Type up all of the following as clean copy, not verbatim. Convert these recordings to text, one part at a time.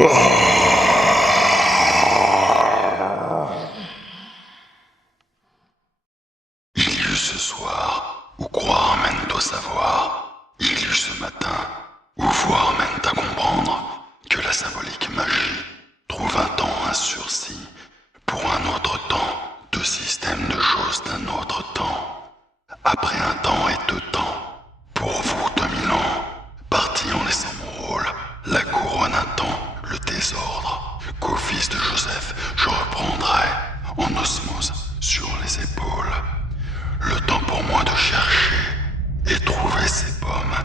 Il y eut ce soir, où croire mène au savoir. Il y eut ce matin, où voir mène à comprendre que la symbolique magie trouve un temps, un sursis, pour un autre temps, deux systèmes de choses d'un autre temps. Après un temps et deux temps, pour vous 2000 ans, parti en laissant mon rôle, la couronne un temps, le désordre, qu'au fils de Joseph je reprendrai en osmose sur les épaules. Le temps pour moi de chercher et trouver ces pommes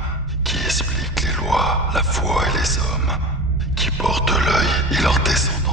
qui expliquent les lois, la foi et les hommes, qui portent l'œil et leur descendance